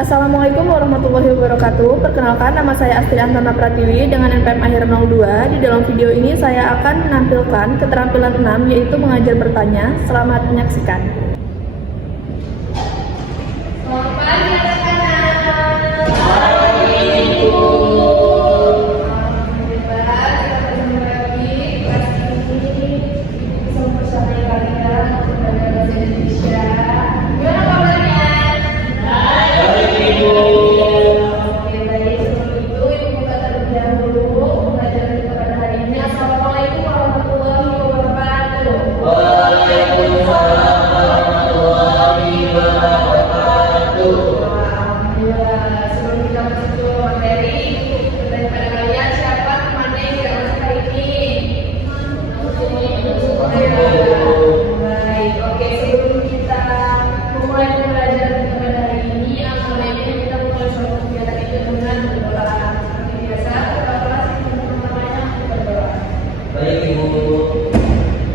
Assalamualaikum warahmatullahi wabarakatuh. Perkenalkan, nama saya Astri Antana Pratiwi dengan NPM akhir 02. Di dalam video ini saya akan menampilkan keterampilan 6 yaitu mengajar bertanya. Selamat menyaksikan. Selamat pagi anak-anak.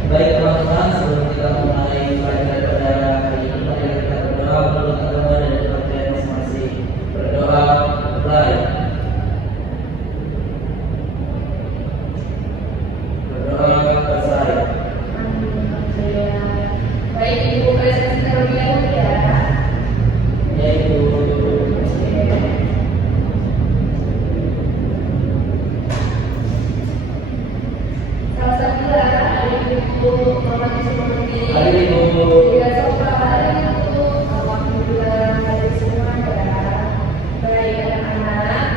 Baik teman-teman, sebelum kita mulai pelajaran pada hari ini, mari kita berdoa menurut agama dan kepercayaan masing-masing. Berdoa, mulai. Berdoa kepada saya. Baik, Ibu presentasi terlebih dahulu ya. Yaitu Salah satulah dari Ibu Muhammad seperti hari Ibu. tidak sopan itu alhamdulillah dari semua ya. Baik anak-anak,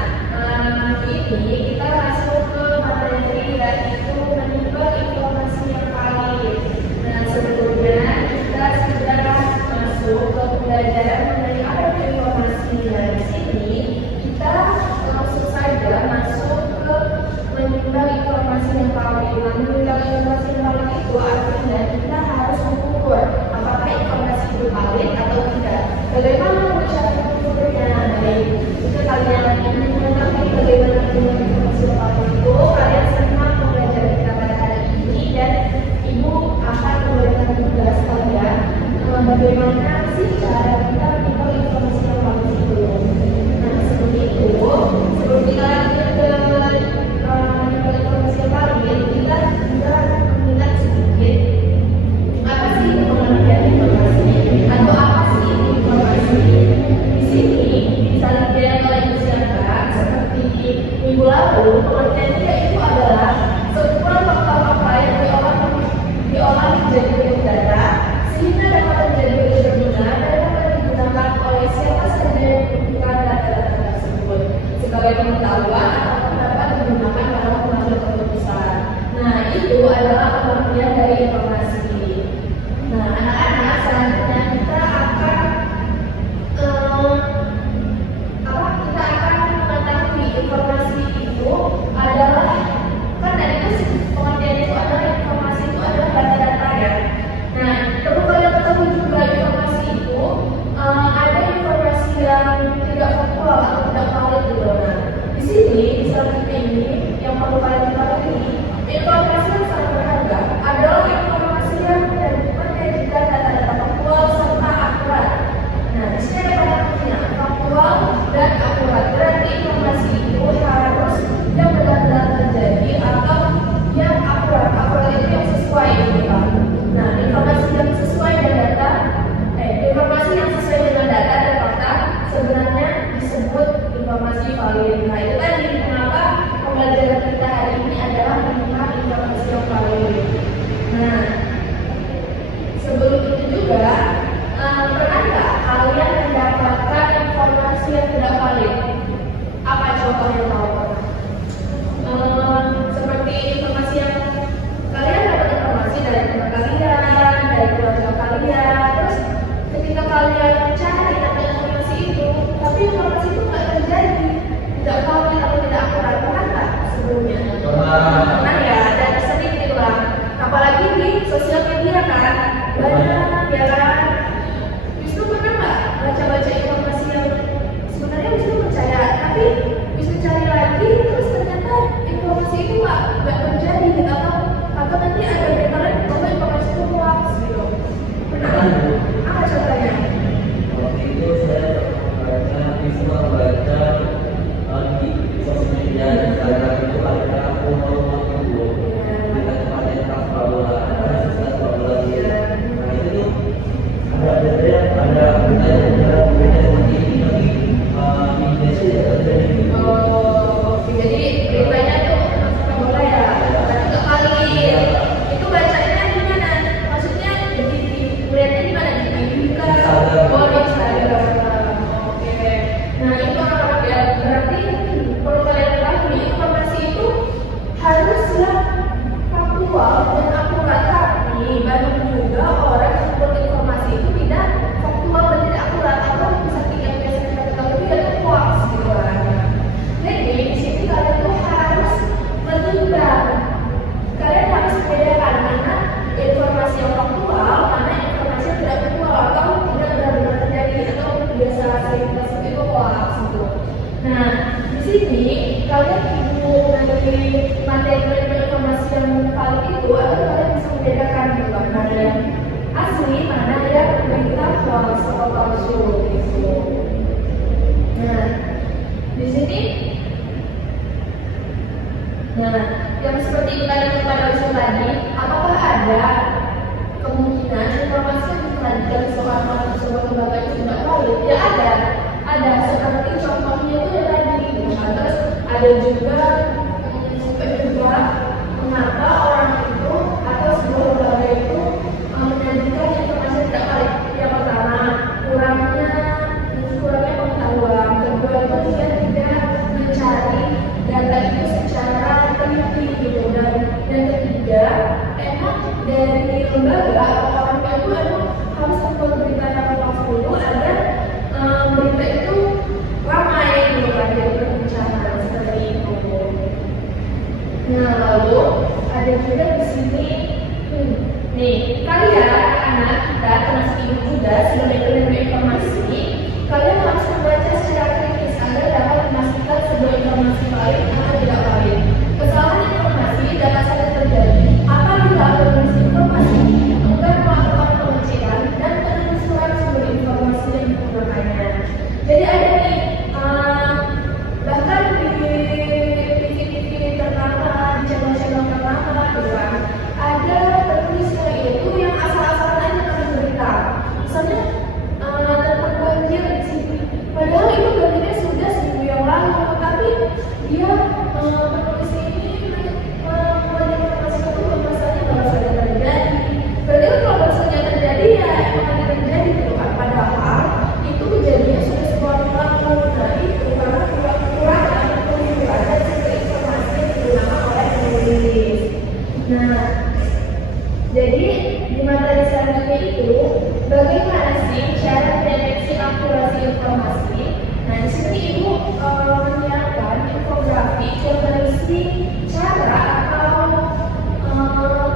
ini kita masuk ke materi yaitu menimba informasi yang valid. Nah sebelumnya kita sudah masuk ke pembelajaran mengenai apa itu informasi. Nah di sini kita langsung saja masuk ke menimbang informasi yang valid. Nah, menimbang informasi yang valid itu artinya kita harus mengukur apakah informasi itu valid atau tidak. Bagaimana cara mengukurnya? Baik, jika kalian ingin mengetahui bagaimana menimbang informasi yang valid itu, kalian simak pembelajaran kita pada hari ini dan Ibu akan memberikan tugas kalian bagaimana sih cara kita menimbang informasi yang valid itu. Nah, seperti itu, sebelum kita lanjut ke informasi yang valid, kita juga mengingat sedikit apa sih pengertian informasi atau apa sih informasi. Di sini bisa dilihat oleh Ibu silakan seperti minggu lalu, pengertiannya itu adalah sekumpulan fakta-fakta yang diolah menjadi bentuk data sehingga dapat menjadi bentuk berguna dan dapat digunakan oleh siapa saja yang membutuhkan data-data tersebut sebagai pengetahuan atau dapat digunakan dalam pengambilan keputusan. Nah, itu adalah pengertian dari informasi. Nah, anak-anak, selanjutnya kita akan mengetahui informasi itu adalah kan tadi kan pengertian itu adalah informasi itu adalah data-data ya. Nah, perlu kalian ketahui juga informasi itu ada informasi yang tidak faktual atau tidak valid gitu. Nah, di sini di selanjutnya ini yang perlu kalian ketahui, informasi yang sangat berharga adalah informasi yang menyajikan data-data faktual serta akurat. Nah, di sini ada kata-katanya faktual dan akurat. Berarti informasi itu harus yang benar-benar terjadi atau yang akurat. Akurat itu yang sesuai gitu kan. Nah, informasi yang sesuai dengan data dan fakta sebenarnya disebut informasi valid. Nah, itu tadi kenapa pembelajaran kita hari ini adalah tentang informasi yang valid. Nah, sebelum itu juga pernah nggak kalian mendapatkan informasi yang tidak valid? Apa contohnya tahu? Seperti informasi yang kalian dapat informasi dari teman kalian, dari keluarga kalian, terus ketika kalian cari data informasi itu, tapi informasi itu nggak terjadi, tidak valid atau tidak akurat. Pernah nggak sebelumnya? Pernah ya, dan sering gitu lah. Apalagi di sosial media kan, banyak ya kan semua membaca di sosial media dan sekarang itu ada rumah-rumah ibu di tempat yang tak bola, ada sesuatu sepak bola gitu. Nah itu tuh ada beda seperti ini tapi di Indonesia tidak terjadi. Oh, oke. Jadi beritanya tuh tentang sepak bola ya. Berarti kebalik. Itu bacanya di mana? Maksudnya melihatnya di mana? Di TV kah? Oh, di Instagram. Oke. Nah, itu anak ya. Berarti perlu kalian ketahui informasi itu harus yang faktual dan akurat. Tapi banyak juga orang yang membuat informasi itu tidak faktual dan tidak akurat atau bisa yang biasanya kita ketahui itu adalah hoax gitu kan. Jadi di sini kalian tuh harus menimbang. Kalian harus membedakan mana informasi yang faktual, mana informasi yang tidak faktual atau tidak benar-benar terjadi atau biasa sering kita sebut itu hoax gitu. Nah, di sini kalian ibu dari materi informasi yang valid itu adalah kalian bisa membedakan gitu kan, mana yang asli, mana yang berita hoax atau palsu gitu. Nah, di sini, nah yang seperti tadi pada usul tadi, apakah ada kemungkinan informasi yang disajikan seorang sebuah lembaga itu tidak valid? Ya ada seperti contohnya itu yang tadi gitu kan. Terus ada juga mengapa orang itu atau sebuah lembaga itu menyajikan informasi yang tidak valid. Yang pertama, kurangnya pengetahuan. Kedua itu dia tidak mencari data itu secara teliti gitu. Dan yang ketiga, emang dari lembaga atau orang itu emang harus membuat berita yang hoax dulu agar berita itu ramai gitu kan, jadi perbincangan seperti itu. Nah, lalu ada juga di sini, nih kalian anak kita termasuk ibu juga sebagai penerima informasi, kalian harus membaca secara kritis agar dapat memastikan sebuah informasi valid atau tidak valid. Kesalahan informasi dapat saja terjadi apabila berisi informasi enggan melakukan pengecekan dan penelusuran sumber informasi yang digunakannya. Jadi ada nih, bahkan di TV-TV ternama, di channel-channel ternama gitu kan, ada penulisnya itu yang asal-asalan aja nulis berita. Misalnya tentang banjir di sini, padahal itu banjirnya sudah seminggu yang lalu, tapi dia penulis ini membuat informasi itu masalahnya baru saja terjadi. Padahal kalau baru saja terjadi ya emang lagi terjadi gitu kan, padahal itu kejadiannya sudah sebulan lalu. Nah itu karena kekurangan atau ada juga informasi yang digunakan oleh penulis. Nah, jadi di materi selanjutnya itu bagaimana sih cara mendeteksi akurasi informasi? Nah, di sini ibu menyiapkan infografik yang berisi cara atau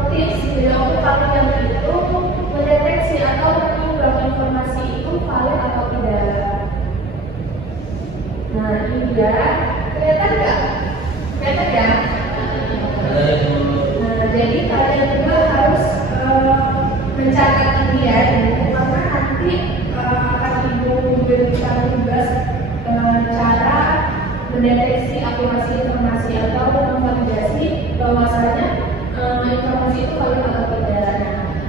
tips gitu untuk kalian itu mendeteksi atau menimbang informasi itu valid atau tidak. Nah, ini dia. Kelihatan nggak? Kelihatan ya? Nah, jadi kalian juga harus mencatat ini ya, karena nanti akan ibu berikan tugas cara mendeteksi akurasi informasi atau memvalidasi bahwasanya informasi itu valid atau tidak.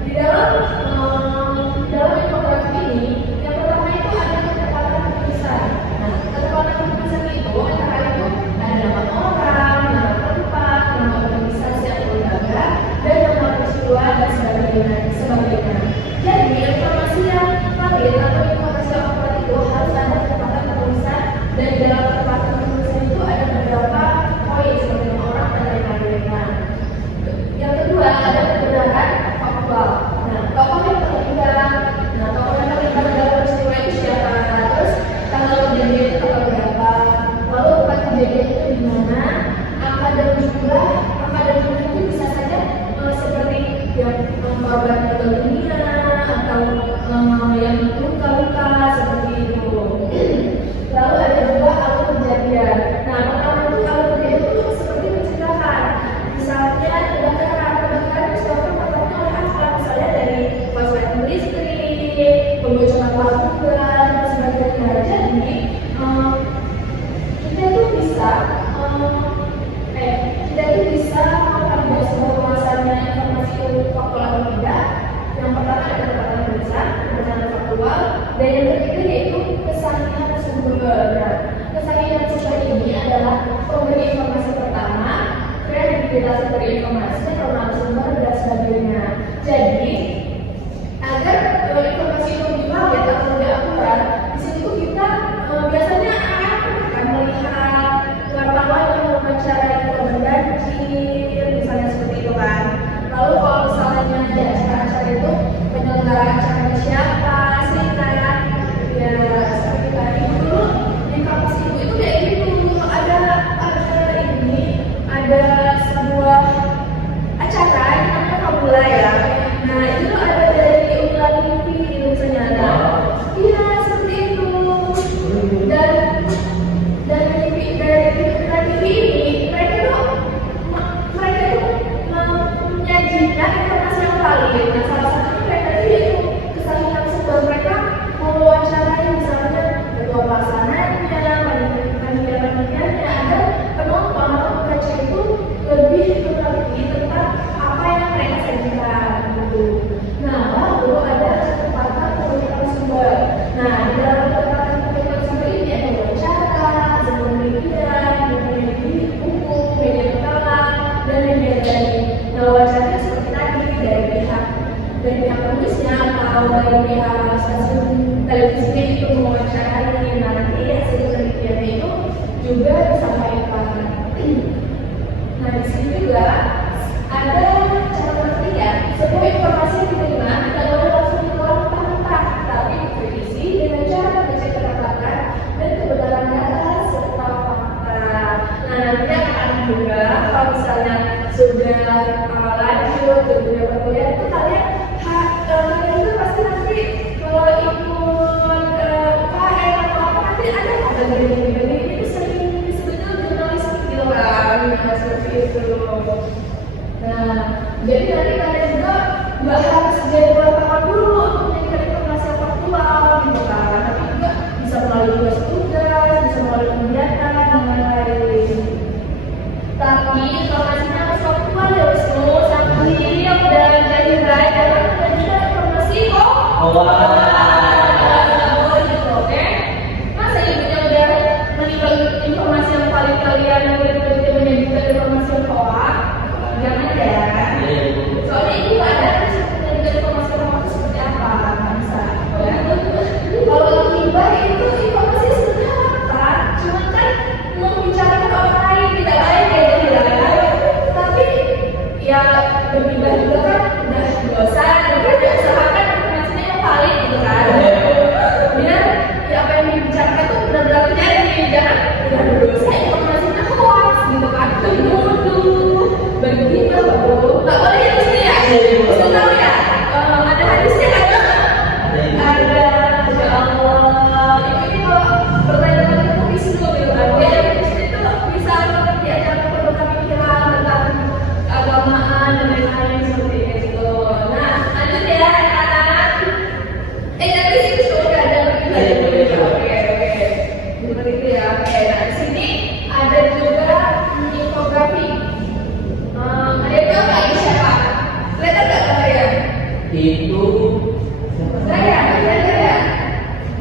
Di dalam infografik ini, yang pertama itu ada ketepatan penulisan. Nah, ketepatan penulisan itu antara itu ada nama orang, nama tempat, nama organisasi atau lembaga, dan nama peristiwa dan sebagainya. Jadi informasi yang valid atau informasi yang akurat itu harus ada ketepatan penulisan, dan di dalam ketepatan penulisan itu ada beberapa bisa kita itu bisa menghargai sebuah bahasanya informasi itu faktual atau tidak. Yang pertama ada pendekatan tulisan, pendekatan faktual, dan yang ketiga yaitu kesahihan sumber. Nah, kesahihan sumber ini adalah pemberi informasi pertama, kredibilitas pemberi informasi, sumber dan sebagainya. Jadi agar informasi itu lebih valid atau lebih akurat, di situ kita biasanya akan melihat wartawan yang mewawancarai korban banjir, misalnya seperti itu kan. Lalu kalau misalnya di acara-acara itu penyelenggara acaranya siapa sih kan? Ya seperti tadi dulu di kampus ibu itu kayak gitu, ada sebuah acara yang namanya Kabula ya. Nah itu tuh ada dari Unggulan TV misalnya. Nah, iya seperti itu. Dan dari Unggulan TV ini mereka tuh menyajikan informasi yang valid. Nah salah satunya mereka itu yaitu kesahihan sumber. Mereka mewawancarai misalnya ketua pelaksananya, panitia-panitianya, agar penonton atau pembaca itu lebih mengerti tentang apa yang mereka sajikan gitu. Nah lalu ada kesempatan pembentukan sumber. Nah di dalam kesempatan pembentukan sumber ini ada wawancara, sumber media, buku, media makalah, dan media dari. Nah wawancara seperti tadi dari pihak penulisnya atau dari pihak stasiun televisi itu mewawancarai, nanti hasil penelitiannya itu juga disampaikan. Nah di sini juga ada catatan penting, sebuah informasi yang diterima tidak boleh langsung dikeluarkan mentah-mentah, tapi dikritisi dengan cara mengecek kedapatan dan kebenaran data serta fakta. Nah nanti akan juga kalau misalnya sudah lanjut ke dunia perkuliahan itu kalian itu pasti nanti kalau ikut UKM atau apa nanti ada bagian-bagian itu sering disebutnya jurnalistik gitu kan. Nah seperti itu. Nah jadi nanti kalian juga nggak harus jadi wartawan dulu untuk menjadikan informasi yang faktual gitu kan, tapi juga bisa melalui tugas, bisa melalui kegiatan dan lain-lain. Tapi informasinya harus faktual ya Wisnu, sambil dan jahilai dalam menyajikan informasi kok. Gitu, oke? Masa ibunya udah menimbang informasi yang paling kalian yang udah menyajikan informasi yang hoax? Jangan ya. Soalnya itu ada menyajikan informasi yang hoax seperti apa? Nggak bisa. Ya. Kalau hibah itu informasi sebenarnya apa? Cuman kan membicarakan orang lain, tidak lain ya jahilai. Tapi ya bergibah juga kan udah dosa, juga diusahakan informasinya yang valid gitu kan. Biar ya apa yang dibicarakan tuh benar-benar terjadi, jangan udah berdosa informasinya hoax gitu kan. Menuduh, bergibah, nggak boleh ya mesti ya. Mesti tahu ya. Ada hadisnya kan? Ada. Ya Allah. Ini kalau bertanya tentang Wisnu gitu kan. Ya Wisnu itu bisa diajak bertukar pikiran tentang keagamaan dan lain-lain seperti itu. Nah, lanjut ya anak-anak. Tapi sih Wisnu udah ada lagi. Oke. Seperti itu ya. Oke. Nah, di sini ada juga infografi. Ada yang tahu nggak ini siapa? Kelihatan nggak kalian? Itu Saya.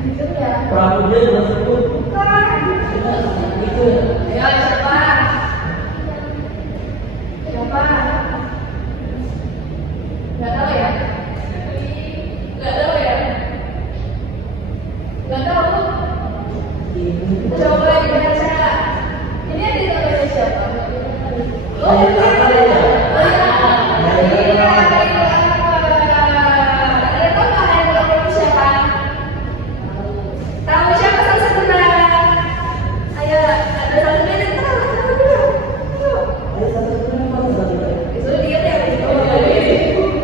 Itu ya. Pramudia juga sebut itu. Ya siapa? Siapa? Nggak tahu ya? Nggak tahu ya? Nggak tahu? Coba dibaca. Ini ada namanya siapa? Oh iya. Oh iya. Iya. Ada tahu nggak yang bilang itu siapa? Tahu siapa salah satunya? Ayo, ada satunya yang tahu. Itu dia ya.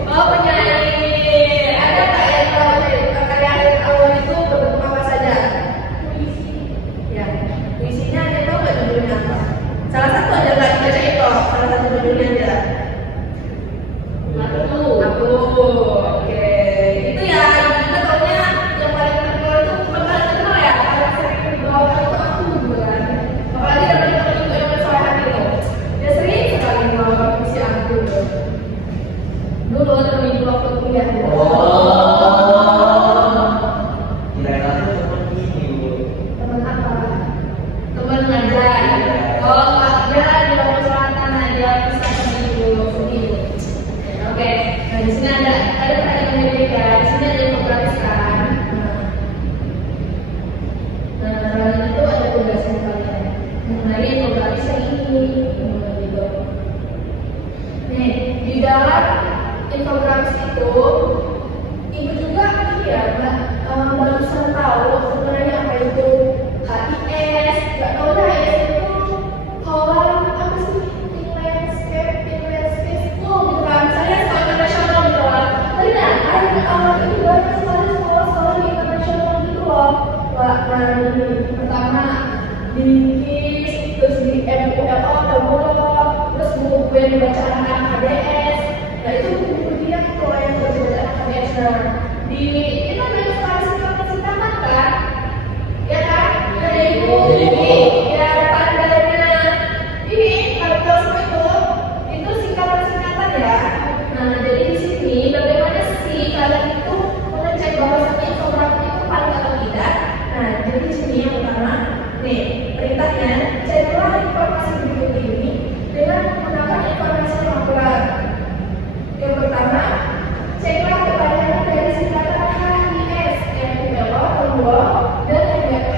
Oh penyanyi. Ada nggak yang tahu karya awal itu berbentuk apa saja? Ya, puisinya ada tahu nggak judulnya apa? Salah satu aja nggak dibaca itu, salah satu judulnya aja. itu, ibu juga ya barusan tahu sebenarnya apa itu HIS. Nggak tahu dah HIS itu Holland apa sih, landscape school gitu kan. Saya sekolah internasional gitu lah. Ternyata di awal itu banyak sekali sekolah-sekolah internasional gitu loh. Nah, ini pertama di KIS, terus di MULO, terus buku yang dibaca anak-anak KDS. Nah itu buku dia kalau yang dibaca anak KDS. Nah di kita banyak sekali singkatan kan, ya kan? Ada ibu, ya tandanya ini kalau itu singkatan ya. Nah jadi di sini bagaimana sih kalian itu mengecek bahwasannya infografi itu paling atau tidak? Nah jadi di sini yang pertama, nih perintahnya ceklah informasi berikut ini dengan menggunakan informasi yang akurat. Yang pertama, ceklah kepanjangan dari singkatan HIS, MULO, dan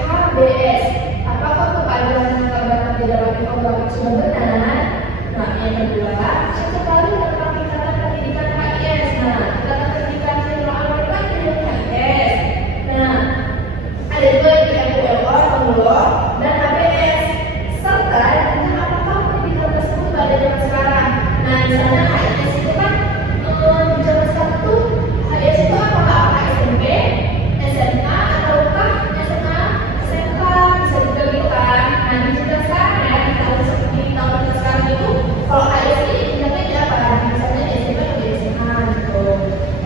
HDS. Apakah kepanjangan yang terdapat di dalam infografik sudah benar? Nah, yang kedua, cek kembali tentang tingkatan pendidikan HIS. Nah, tingkatan pendidikan senior kan dengan HIS. Nah, ada juga di MULO, dan HBS. Serta dengan apakah pendidikan tersebut pada zaman sekarang. Nah, misalnya HIS itu kan di zaman sekarang tuh HIS itu apakah SMP, SMA, ataukah SMA, SMK, bisa juga gitu kan. Nah, di zaman sekarang ya, di tahun sekarang itu kalau HIS ini tingkatnya di apa? Misalnya di SMP atau di SMA gitu.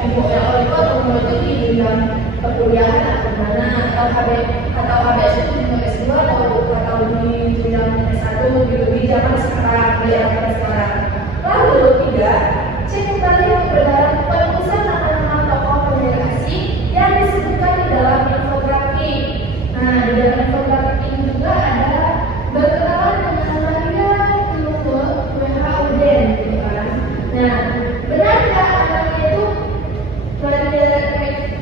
MULO itu atau itu di bidang perkuliahan atau mana, atau HBS itu di bidang S2 atau di bidang S1 gitu di zaman sekarang, di era sekarang. Lalu tiga, cek kembali kebenaran penulisan nama-nama tokoh pendiri asing yang disebutkan di dalam infografik. Nah, di dalam infografik ini juga ada berkenalan dengan Maria Luhur-Wehauden gitu kan. Nah, benarkah anaknya itu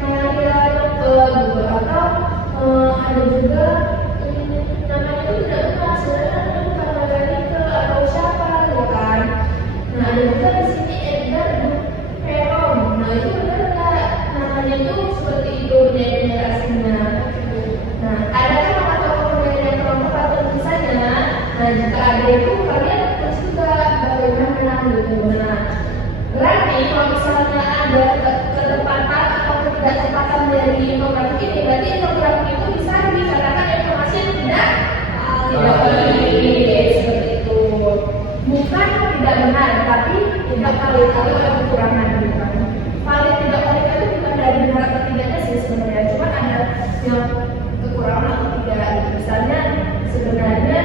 Maria Luhur atau ada juga namanya itu tidak benar, sebenarnya bukan Margarita atau siapa gitu kan. Nah, ada juga di sini Edgar Peron. Nah, itu benar nggak namanya itu seperti itu penyanyi aslinya. Nah, adakah nama tokoh penyanyi yang kelompok atau tulisannya? Nah, jika ada itu kalian harus juga bagaimana gitu. Nah, berarti kalau misalnya ada ketepatan atau ketidaktepatan dari infografik ini, berarti infografik itu bisa dikatakan informasi yang tidak valid seperti itu. Bukan tidak benar, tapi tidak valid atau ada kekurangan gitu kan. Valid tidak valid itu bukan dari benar atau tidaknya sih sebenarnya, cuma ada yang kekurangan atau tidak. Misalnya sebenarnya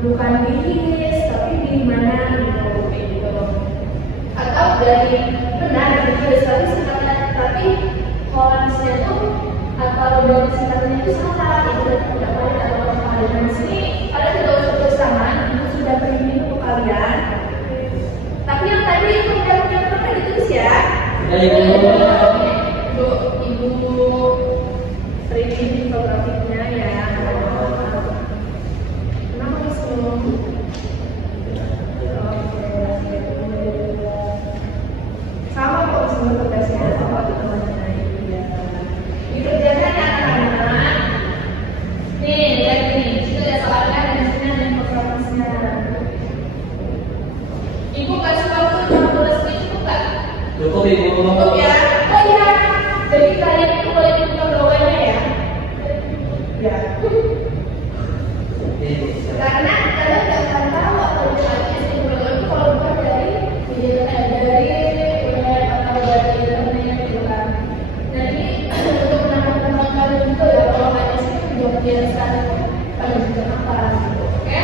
bukan di HIS tapi di mana gitu, kayak gitu. Atau dari benar di HIS tapi Hollandsnya itu atau dari singkatannya itu salah, itu tidak valid atau valid. Dan di sini kalian tidak usah bersamaan, itu sudah preview untuk kalian. Tapi yang tadi itu yang pernah ditulis ya. Ibu preview infografiknya ya. Kenapa disuruh? Sama kok semua tugasnya, sama teman-teman ya. Dikerjakan ya anak-anak. Nih, lihat nih, itu ada soalnya dan sini ada informasinya. Ibu kasih waktu 15 menit cukup nggak? Cukup ibu. Cukup ya. Oh iya. Jadi kalian itu boleh dibuka doanya ya. Ya. Karena kalian nggak akan tahu atau misalnya istimewa itu kalau bukan dari web atau dari internet gitu kan. Nah ini untuk menambah kalian juga ya, kalau hanya sih juga biasa kalian juga apa gitu, oke?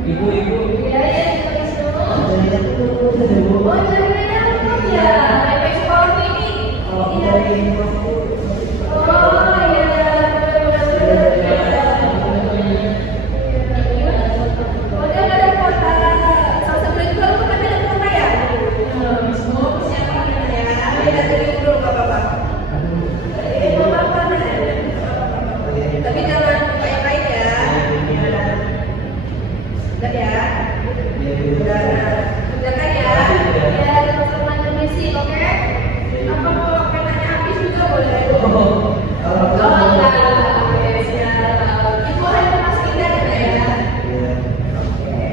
Ibu-ibu. Iya, ya, ditulis dulu. Jadi aku tuh Oh, jaringannya lengkap ya. Kayak sekolah ini. kalau Iya. dari info itu Oh, iya. Oh, dia nggak ada kuota. Salah satu juga lu kan ada kuota ya? Semua persiapan ya. Lihat dari dulu, Bapak-bapak. Bapak-bapak, tapi jangan lupa yang lain ya. Udah ya. Udah. Udah kan ya? Ya, sama misi, oke? Apa mau penanya habis juga boleh? Oh, enggak. Oke, siap. Ibu ada masukin data ya? Oke.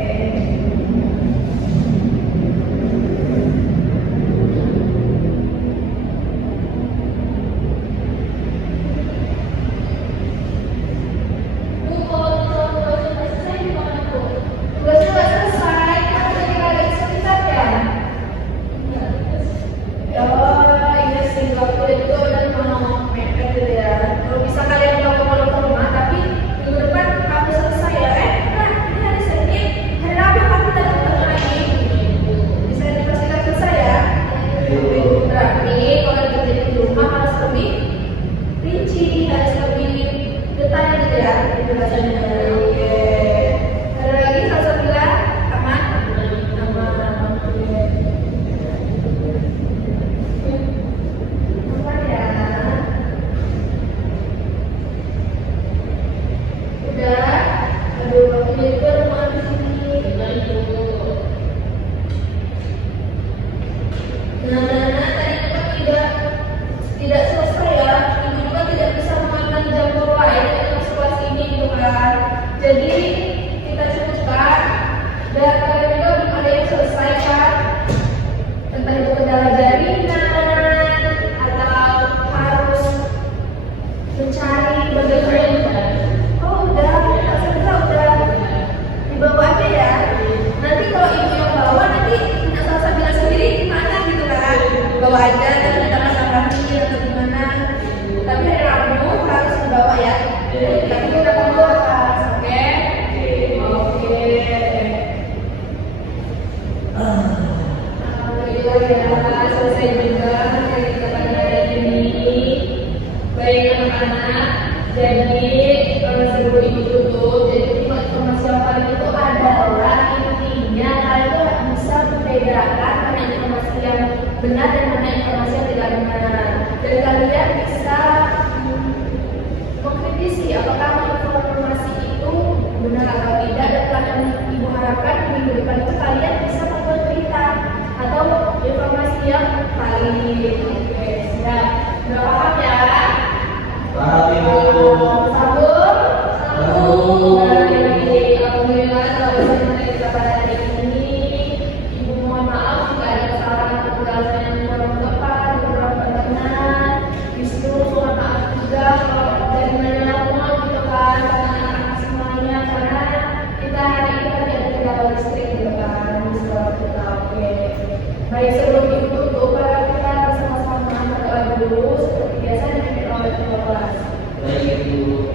Bu, kalau tugasnya nggak selesai gimana, Bu? Tugasnya nggak selesai, kan udah tinggal ada sertifikat ya? Oh, iya sih, waktu itu udah mau mepet gitu ya. Kalau bisa kalian bawa pulang ke rumah, tapi minggu depan kamu selesai ya. Nah, ini hari Senin, hari Rabu kamu udah datang lagi. Bisa dipastikan selesai ya. Berarti kalau kerja di rumah harus lebih rinci, harus lebih detail gitu ya penjelasannya. Oke. Ada lagi satu bilang aman? Aman. Oke. Aman ya. Udah. Aduh, waktunya juga rumah di sini. Nah, tadi kita tidak selesai ya. Ibu juga tidak bisa memakan jam lain untuk kelas ini gitu kan. Jadi kita cukupkan. Dan kalian juga belum ada yang selesai kan? Entah itu kendala jaringan atau harus mencari bagaimana. Oh udah, udah dibawa aja ya. Nanti kalau ibu yang bawa nanti minta salsa bilang sendiri gimana gitu kan? Bawa aja nanti kita masakannya atau gimana. Tapi hari Rabu harus dibawa ya. Tapi kita bawa kas, oke? Oke. Alhamdulillah ya, selesai juga dari kita pada hari ini. Baik anak-anak, jadi sebelum ibu tutup, jadi informasi yang paling itu adalah intinya kalian tuh bisa membedakan mana informasi yang benar dan mana informasi yang tidak benar. Dan kalian bisa mengkritisi apakah informasi itu benar atau tidak, dan yang ibu harapkan minggu depan itu kalian bisa membuat berita atau informasi yang valid. Oke, siap. Udah paham ya? paham ibu. Sambung. Alhamdulillah kalau bisa kita pada hari ini. Ibu mohon maaf jika ada kesalahan atau penjelasan yang kurang tepat, kurang benar. Justru mohon maaf juga kalau dari mana mau gitu kan, karena semuanya karena kita hari ini tadi ada kendala listrik gitu kan di sekolah kita. Oke. Baik, sebelum ibu tutup, kita bersama-sama berdoa dulu seperti biasa dengan oleh kelas. Baik ibu.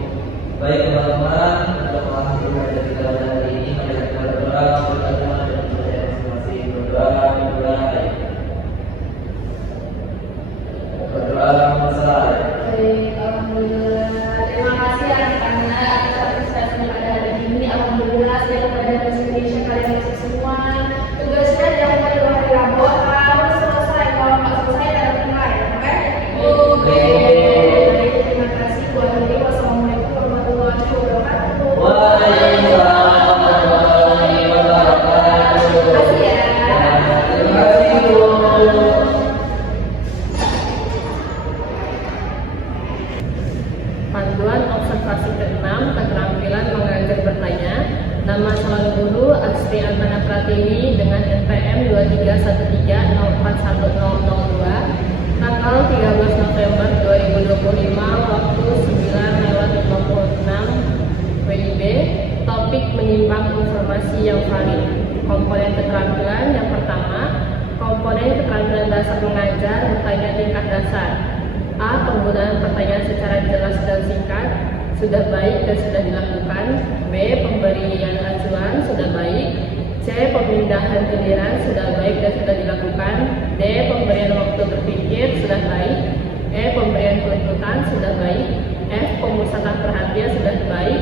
Baik teman-teman, untuk mengakhiri kajian kita pada hari ini, mari kita berdoa, berdoa dan berdoa masing-masing. Berdoa selesai. Baik, alhamdulillah. Terima kasih anak-anak atas prestasi pada hari ini. Alhamdulillah, saya kepada Indonesia kalian masih semua. Tugasnya jangan pada hari Rabu harus selesai. Kalau nggak selesai ada nilai, oke? Oke. Baik, terima kasih. Wassalamualaikum warahmatullahi wabarakatuh. Waalaikumsalam warahmatullahi wabarakatuh. Terima kasih ya. Terima kasih ibu. Panduan observasi ke-6, keterampilan mengajar bertanya. Nama calon guru Astri Antana Pratiwi dengan NPM 231304102, tanggal 13 November 2025, waktu 9:56 WIB. Topik menyimpang informasi yang valid. Komponen keterampilan yang pertama, komponen keterampilan dasar mengajar bertanya tingkat dasar. A. Penggunaan pertanyaan secara jelas dan singkat sudah baik dan sudah dilakukan. B. Pemberian acuan sudah baik giliran sudah baik dan sudah dilakukan. D. Pemberian waktu berpikir sudah baik. E. Pemberian tuntutan sudah baik. F. Pemusatan perhatian sudah baik.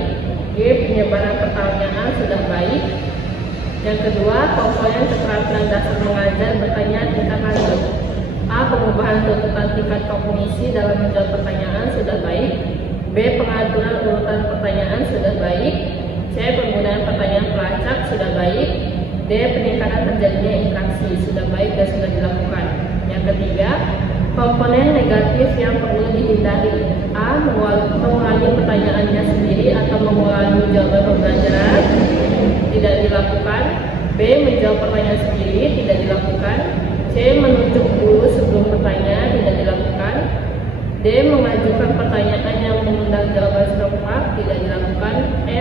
G. Penyebaran pertanyaan sudah baik. Yang kedua, komponen keterampilan dasar mengajar bertanya tingkat lanjut. A. Pengubahan tuntutan tingkat kognisi dalam menjawab pertanyaan sudah baik. B. Pengaturan urutan pertanyaan sudah baik. C. Penggunaan pertanyaan pelacak sudah baik. D. Peningkatan terjadinya interaksi sudah baik dan sudah dilakukan. Yang ketiga, komponen negatif yang perlu dihindari. A. Mengulangi pertanyaannya sendiri atau mengulangi jawaban pembelajaran tidak dilakukan. B. Menjawab pertanyaan sendiri tidak dilakukan. C. Menunjuk dulu sebelum bertanya tidak dilakukan. D. Mengajukan pertanyaan yang mengundang jawaban serempak tidak dilakukan. E.